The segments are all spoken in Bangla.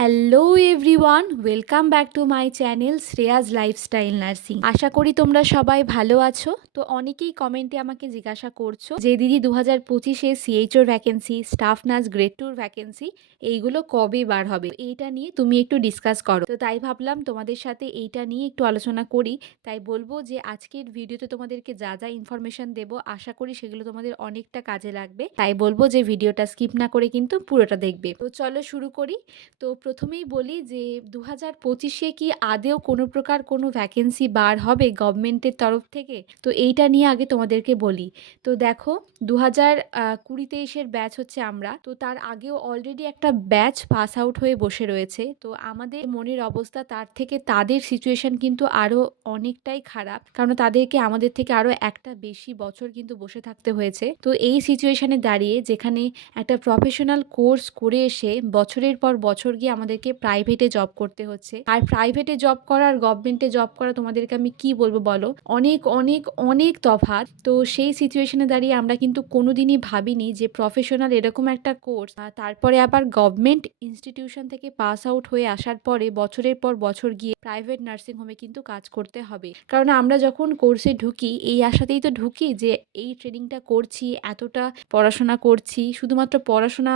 Hello everyone, welcome back to my channel Shreya's lifestyle nursing. আশা করি তোমরা সবাই ভালো আছো। তো অনেকেই কমেন্টে আমাকে জিজ্ঞাসা করছো যে দিদি 2025-এ সিএইচওর ভ্যাকেন্সি, স্টাফ নার্স গ্রেড 2-র ভ্যাকেন্সি এইগুলো কবে বার হবে, এইটা নিয়ে তুমি একটু ডিসকাস করো। তো তাই ভাবলাম তোমাদের সাথে এইটা নিয়ে একটু আলোচনা করি। তাই বলবো যে আজকের ভিডিওতে তোমাদেরকে যা যা ইনফরমেশন দেবো আশা করি সেগুলো তোমাদের অনেকটা কাজে লাগবে। তাই বলবো যে ভিডিওটা স্কিপ না করে কিন্তু পুরোটা দেখবে। তো চলো শুরু করি। তো প্রথমেই বলি যে 2025-এ কি আদেও কোনো প্রকার কোনো ভ্যাকেন্সি বার হবে গভর্নমেন্টের তরফ থেকে, তো এইটা নিয়ে আগে তোমাদেরকে বলি। তো দেখো, 2020-23-এর ব্যাচ হচ্ছে আমরা, তো তার আগেও অলরেডি একটা ব্যাচ পাস আউট হয়ে বসে রয়েছে। তো আমাদের মনের অবস্থা তার থেকে তাদের সিচুয়েশন কিন্তু আরও অনেকটাই খারাপ, কারণ তাদেরকে আমাদের থেকে আরও একটা বেশি বছর কিন্তু বসে থাকতে হয়েছে। তো এই সিচুয়েশনে দাঁড়িয়ে যেখানে একটা প্রফেশনাল কোর্স করে এসে বছরের পর বছর গিয়ে আমাদেরকে প্রাইভেটে জব করতে হচ্ছে, আর প্রাইভেটে জব করা আর গভর্নমেন্টে জব করা তোমাদেরকে আমি কি বলবো বলো, অনেক অনেক অনেক তফাৎ। তো সেই সিচুয়েশনে দাঁড়িয়ে আমরা কিন্তু কোনোদিনই ভাবিনি যে প্রফেশনাল এরকম একটা কোর্স, তারপরে আবার গভর্নমেন্ট ইনস্টিটিউশন থেকে পাস আউট হয়ে আসার পরে বছরের পর বছর গিয়ে প্রাইভেট নার্সিং হোমে কিন্তু কাজ করতে হবে। কারণ আমরা যখন কোর্সে ঢুকি এই আশাতেই তো ঢুকি যে এই ট্রেনিংটা করছি, এতটা পড়াশোনা করছি, শুধুমাত্র পড়াশোনা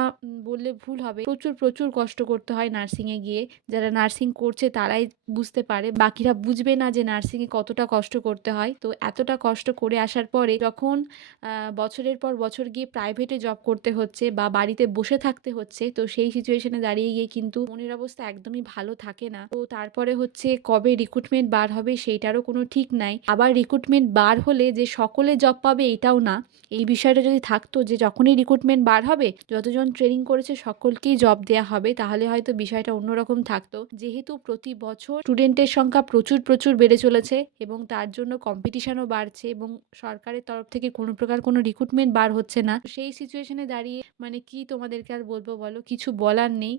বললে ভুল হবে, প্রচুর প্রচুর কষ্ট করতে হয় নার্সিংয়ে গিয়ে। যারা নার্সিং করছে তারাই বুঝতে পারে, বাকিরা বুঝবে না যে নার্সিংয়ে কতটা কষ্ট করতে হয়। তো এতটা কষ্ট করে আসার পরে যখন বছরের পর বছর গিয়ে প্রাইভেটে জব করতে হচ্ছে বা বাড়িতে বসে থাকতে হচ্ছে, তো সেই সিচুয়েশনে দাঁড়িয়ে গিয়ে কিন্তু মনের অবস্থা একদমই ভালো থাকে না। তো তারপরে হচ্ছে কবে রিক্রুটমেন্ট বার হবে সেইটারও কোনো ঠিক নাই। আবার রিক্রুটমেন্ট বার হলে যে সকলে জব পাবে এটাও না। এই বিষয়টা যদি থাকতো যে যখনই রিক্রুটমেন্ট বার হবে যতজন ট্রেনিং করেছে সকলকেই জব দেওয়া হবে, তাহলে হয়তো বিষয়টা অন্যরকম থাকতো। যেহেতু প্রতি বছর স্টুডেন্টের সংখ্যা প্রচুর প্রচুর বেড়ে চলেছে এবং তার জন্য কম্পিটিশনও বাড়ছে এবং সরকারের তরফ থেকে কোনো প্রকার কোনো রিক্রুটমেন্ট বার হচ্ছে না, সেই সিচুয়েশনে দাঁড়িয়ে মানে কি তোমাদেরকে আর বলবো বলো, কিছু বলার নেই।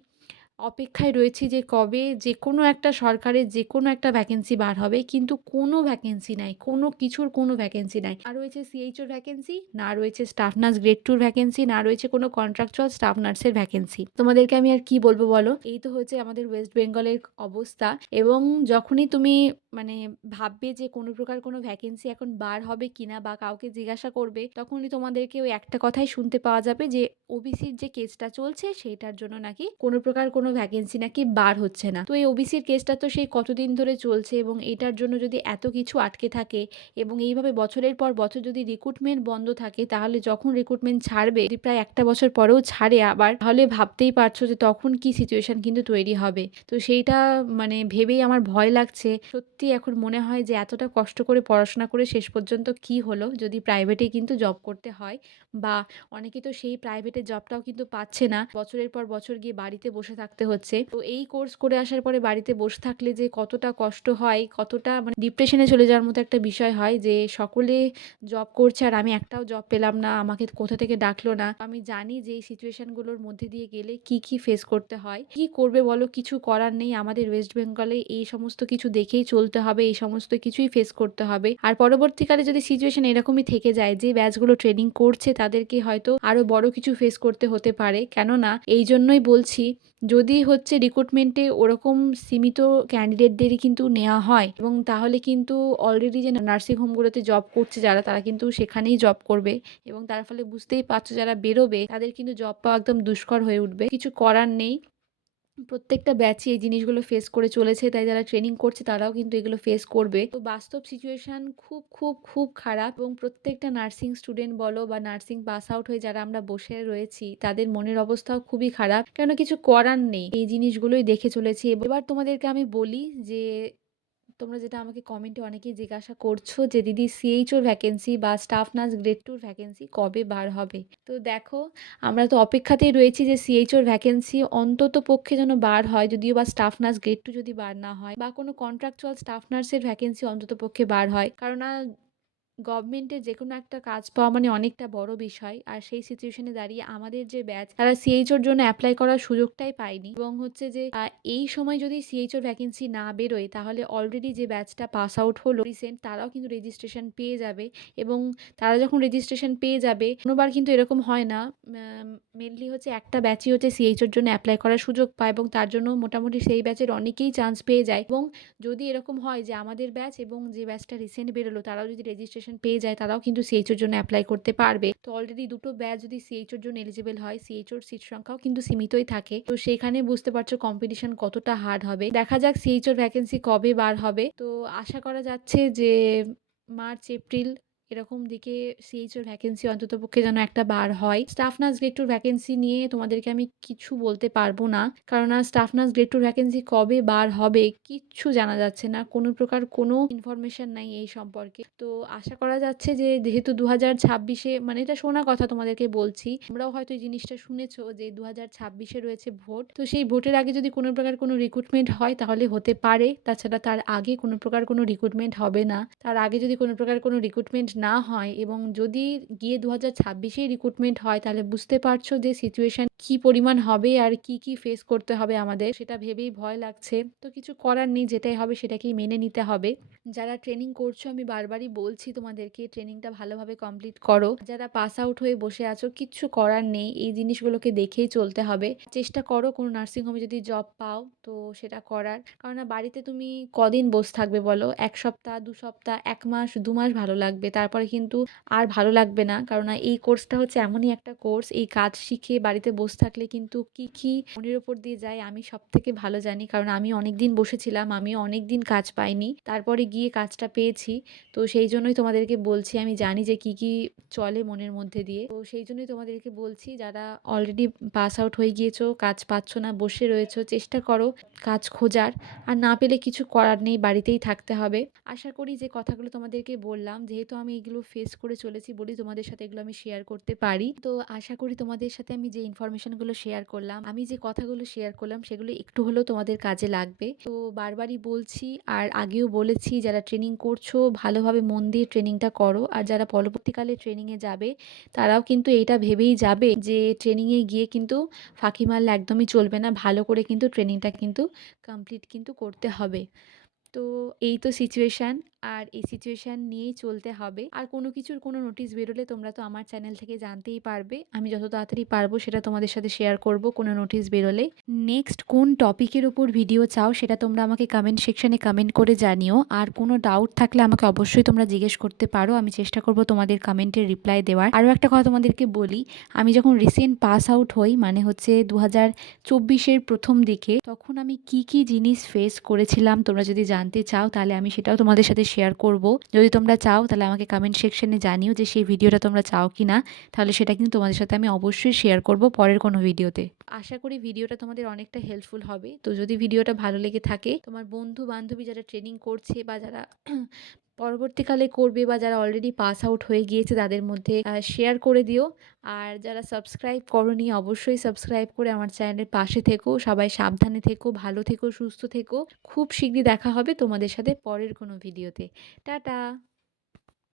অপেক্ষায় রয়েছি যে কবে যে কোনো একটা সরকারের যে কোনো একটা ভ্যাকেন্সি বার হবে, কিন্তু কোনো ভ্যাকেন্সি নাই, কোনো কিছুর কোনো ভ্যাকেন্সি নাই। না রয়েছে সিএইচওর ভ্যাকেন্সি, না রয়েছে স্টাফ নার্স গ্রেড 2-র ভ্যাকেন্সি, না রয়েছে কোনো কন্ট্রাকচুয়াল স্টাফ নার্সের ভ্যাকেন্সি। তোমাদেরকে আমি আর কি বলবো বলো, এই তো হচ্ছে আমাদের ওয়েস্ট বেঙ্গলের অবস্থা। এবং যখনই তুমি মানে ভাববে যে কোনো প্রকার কোনো ভ্যাকেন্সি এখন বার হবে কিনা বা কাউকে জিজ্ঞাসা করবে, তখনই তোমাদেরকে ওই একটা কথাই শুনতে পাওয়া যাবে যে ওবিসির যে কেসটা চলছে সেটার জন্য নাকি কোনো প্রকার কোনো ভ্যাকেন্সি নাকি বার হচ্ছে না। তো এই ওবিসির কেসটা তো সেই কতদিন ধরে চলছে এবং এটার জন্য যদি এত কিছু আটকে থাকে এবং এইভাবে বছরের পর বছর যদি রিক্রুটমেন্ট বন্ধ থাকে, তাহলে যখন রিক্রুটমেন্ট ছাড়বে, যদি প্রায় একটা বছর পরেও ছাড়ে আবার, তাহলে ভাবতেই পারছো যে তখন কি সিচুয়েশন কিন্তু তৈরি হবে। তো সেইটা মানে ভেবেই আমার ভয় লাগছে। সত্যি এখন মনে হয় যে এতটা কষ্ট করে পড়াশোনা করে শেষ পর্যন্ত কি হলো যদি প্রাইভেটে কিন্তু জব করতে হয়, বা অনেকে তো সেই প্রাইভেটের জবটাও কিন্তু পাচ্ছে না, বছরের পর বছর গিয়ে বাড়িতে বসে থাকতে হচ্ছে। তো এই কোর্স করে আসার পরে বাড়িতে বসে থাকলে যে কতটা কষ্ট হয়, কতটা মানে ডিপ্রেশনে চলে যাওয়ার মতো একটা বিষয় হয় যে সকলে জব করছে আর আমি একটাও জব পেলাম না, আমাকে কোথা থেকে ডাকলো না। আমি জানি যে এই সিচুয়েশনগুলোর মধ্যে দিয়ে গেলে কি কি ফেস করতে হয়। কি করবে বলো, কিছু করার নেই। আমাদের ওয়েস্ট বেঙ্গলে এই সমস্ত কিছু দেখেই চলতে হবে, এই সমস্ত কিছুই ফেস করতে হবে। আর পরবর্তীকালে যদি সিচুয়েশন এরকমই থেকে যায়, যে ব্যাচগুলো ট্রেনিং করছে তাদেরকে হয়তো আরো বড় কিছু ফেস করতে হতে পারে। কেননা এই জন্যই বলছি, যদি হচ্ছে রিক্রুটমেন্টে ওরকম সীমিত ক্যান্ডিডেটদেরই কিন্তু নেওয়া হয়, এবং তাহলে কিন্তু অলরেডি যে নার্সিং হোমগুলোতে জব করছে যারা, তারা কিন্তু সেখানেই জব করবে এবং তার ফলে বুঝতেই পারছো যারা বেরোবে তাদের কিন্তু জব পাওয়া একদম দুষ্কর হয়ে উঠবে। কিছু করার নেই, প্রত্যেকটা ব্যাচই এই জিনিসগুলো ফেস করে চলেছে, তাই যারা ট্রেনিং করছে তারাও কিন্তু এগুলো ফেস করবে। তো বাস্তব সিচুয়েশন খুব খুব খুব খারাপ, এবং প্রত্যেকটা নার্সিং স্টুডেন্ট বলো বা নার্সিং পাস আউট হয়ে যারা আমরা বসে রয়েছি তাদের মনের অবস্থাও খুবই খারাপ, কেন কিছু করার নেই, এই জিনিসগুলোই দেখে চলেছি। এবার তোমাদেরকে আমি বলি যে তোমরা যেটা আমাকে কমেন্টে অনেকেই জিজ্ঞাসা করছো যে দিদি সিএইচওর ভ্যাকেন্সি বা স্টাফ নার্স গ্রেড 2-র ভ্যাকেন্সি কবে বার হবে। তো দেখো, আমরা তো অপেক্ষাতেই রয়েছি যে সিএইচওর ভ্যাকেন্সি অন্তত পক্ষে যেন বার হয়, যদিও বা স্টাফ নার্স গ্রেড 2 যদি বার না হয়, বা কোনো কন্ট্রাকচুয়াল স্টাফ নার্সের ভ্যাকেন্সি অন্তত পক্ষে বার হয়। কারণ গভর্নমেন্টের যেকোনো একটা কাজ পাওয়া মানে অনেকটা বড় বিষয়। আর সেই সিচুয়েশনে দাঁড়িয়ে আমাদের যে ব্যাচ তারা সিএইচওর জন্য এপ্লাই করার সুযোগটাই পায়নি এবং হচ্ছে যে এই সময় যদি সিএইচওর ভ্যাকেন্সি না বেরোয় তাহলে অলরেডি যে ব্যাচটা পাস আউট হলো রিসেন্ট তারাও কিন্তু রেজিস্ট্রেশন পেয়ে যাবে এবং তারা যখন রেজিস্ট্রেশন পেয়ে যাবে কোনোবার কিন্তু এরকম হয় না। মেনলি হচ্ছে একটা ব্যাচই হচ্ছে সিএইচওর জন্য অ্যাপ্লাই করার সুযোগ পায় এবং তার জন্য মোটামুটি সেই ব্যাচের অনেকেই চান্স পেয়ে যায় এবং যদি এরকম হয় যে আমাদের ব্যাচ এবং যে ব্যাচটা রিসেন্ট বেরোলো তারাও যদি রেজিস্ট্রেশন পেয়ে যায় তারাও কিন্তু সিএইচওর জন্য অ্যাপ্লাই করতে পারবে। তো অলরেডি দুটো ব্যাচ যদি সিএইচওর জন্য এলিজিবল হয় সিএইচওর সিট সংখ্যাও কিন্তু সীমিতই থাকে। তো সেখানে বুঝতে পারছো কম্পিটিশন কতটা হার্ড হবে। দেখা যাক সিএইচওর ভ্যাকেন্সি কবে বার হবে। তো আশা করা যাচ্ছে যে মার্চ এপ্রিল এরকম দিকে সিএইচওর ভ্যাকেন্সি অন্ততপক্ষে যেন একটা বার হয়। স্টাফ নার্স গ্রেড 2 ভ্যাকেন্সি নিয়ে তোমাদেরকে আমি কিছু বলতে পারবো না। কেননা স্টাফ নার্স গ্রেড 2 ভ্যাকেন্সি কবে বার হবে কিচ্ছু জানা যাচ্ছে না। কোনো প্রকার কোনো ইনফরমেশন নাই এই সম্পর্কে। তো আশা করা যাচ্ছে যে যেহেতু 2026-এ মানে এটা শোনা কথা তোমাদেরকে বলছি। তোমরাও হয়তো এই জিনিসটা শুনেছো যে 2026-এ রয়েছে ভোট। তো সেই ভোটের আগে যদি কোনো প্রকার কোনো রিক্রুটমেন্ট হয় তাহলে হতে পারে। তাছাড়া তার আগে কোনো প্রকার কোনো রিক্রুটমেন্ট হবে না। তার আগে যদি কোনো প্রকার কোনো রিক্রুটমেন্ট না হয় এবং যদি গিয়ে 2026-এই রিক্রুটমেন্ট হয় তাহলে বুঝতে পারছো যে সিচুয়েশন কি পরিমাণ হবে আর কি ফেস করতে হবে আমাদের। সেটা ভেবেই ভয় লাগছে। তো কিছু করার নেই, যেটাই হবে সেটাকেই মেনে নিতে হবে। যারা ট্রেনিং করছো আমি বারবারই বলছি তোমাদেরকে ট্রেনিংটা ভালোভাবে কমপ্লিট করো। যারা পাস আউট হয়ে বসে আছো কিচ্ছু করার নেই, এই জিনিসগুলোকে দেখেই চলতে হবে। চেষ্টা করো কোনো নার্সিং হোমে যদি জব পাও তো সেটা করার। কারণ বাড়িতে তুমি কদিন বসে থাকবে বলো? 1 সপ্তাহ, 2 সপ্তাহ, 1 মাস, 2 মাস ভালো লাগবে। তারপরে কিন্তু আর ভালো লাগবে না। কারণ এই কোর্সটা হচ্ছে এমনই একটা কোর্স, এই কাজ শিখে বাড়িতে বসে থাকলে কিন্তু কি মনের উপর দিয়ে যায় আমি সবথেকে ভালো জানি। কারণ আমি অনেকদিন বসেছিলাম, আমিও অনেকদিন কাজ পাইনি। তারপরে গিয়ে কাজটা পেয়েছি। তো সেই জন্যই তোমাদেরকে বলছি, আমি জানি যে কি চলে মনের মধ্যে দিয়ে। তো সেই জন্যই তোমাদেরকে বলছি যারা অলরেডি পাস আউট হয়ে গিয়েছো, কাজ পাচ্ছ না, বসে রয়েছো, চেষ্টা করো কাজ খোঁজার। আর না পেলে কিছু করার নেই, বাড়িতেই থাকতে হবে। আশা করি যে কথাগুলো তোমাদেরকে বললাম, যেহেতু আমি এগুলো ফেস করে চলেছি বলি তোমাদের সাথে এগুলো আমি শেয়ার করতে পারি। তো আশা করি তোমাদের সাথে আমি যে ইনফরমেশনগুলো শেয়ার করলাম, আমি যে কথাগুলো শেয়ার করলাম সেগুলো একটু হলেও তোমাদের কাজে লাগবে। তো বারবারই বলছি আর আগেও বলেছি যারা ট্রেনিং করছো ভালোভাবে মন দিয়ে ট্রেনিংটা করো। আর যারা পরবর্তীকালে ট্রেনিংয়ে যাবে তারাও কিন্তু এইটা ভেবেই যাবে যে ট্রেনিংয়ে গিয়ে কিন্তু ফাঁকি মারলে একদমই চলবে না। ভালো করে কিন্তু ট্রেনিংটা কিন্তু কমপ্লিট কিন্তু করতে হবে। তো এই তো সিচুয়েশান, আর এই সিচুয়েশান নিয়েই চলতে হবে। আর কোনো কিছুর কোনো নোটিশ বেরোলে তোমরা তো আমার চ্যানেল থেকে জানতেই পারবে। আমি যত তাড়াতাড়ি পারবো সেটা তোমাদের সাথে শেয়ার করব কোনো নোটিশ বেরোলে। নেক্সট কোন টপিকের ওপর ভিডিও চাও সেটা তোমরা আমাকে কমেন্ট সেকশানে কমেন্ট করে জানিও। আর কোনো ডাউট থাকলে আমাকে অবশ্যই তোমরা জিজ্ঞেস করতে পারো, আমি চেষ্টা করব তোমাদের কমেন্টের রিপ্লাই দেওয়ার। আরও একটা কথা তোমাদেরকে বলি, আমি যখন রিসেন্ট পাস আউট হই মানে হচ্ছে 2024-এর প্রথম দিকে, তখন আমি কি জিনিস ফেস করেছিলাম তোমরা যদি জানতে চাও তাহলে আমি সেটাও তোমাদের সাথে শেয়ার করব। যদি তোমরা চাও তাহলে আমাকে কমেন্ট সেকশনে জানিও যে সেই ভিডিওটা তোমরা চাও কি না, তাহলে সেটা কিন্তু তোমাদের সাথে আমি অবশ্যই শেয়ার করব পরের কোনো ভিডিওতে। আশা করি ভিডিওটা তোমাদের অনেকটা হেল্পফুল হবে। তো যদি ভিডিওটা ভালো লেগে থাকে, তোমার বন্ধু বান্ধবী যারা ট্রেনিং করছে বা যারা পরবর্তীকালে করবে বা যারা অলরেডি পাস আউট হয়ে গিয়েছে তাদের মধ্যে শেয়ার করে দিও। আর যারা সাবস্ক্রাইব করোনি অবশ্যই সাবস্ক্রাইব করে আমার চ্যানেলের পাশে থেকো। সবাই সাবধানে থেকো, ভালো থেকো, সুস্থ থেকো। খুব শীঘ্রই দেখা হবে তোমাদের সাথে পরের কোনো ভিডিওতে। টাটা।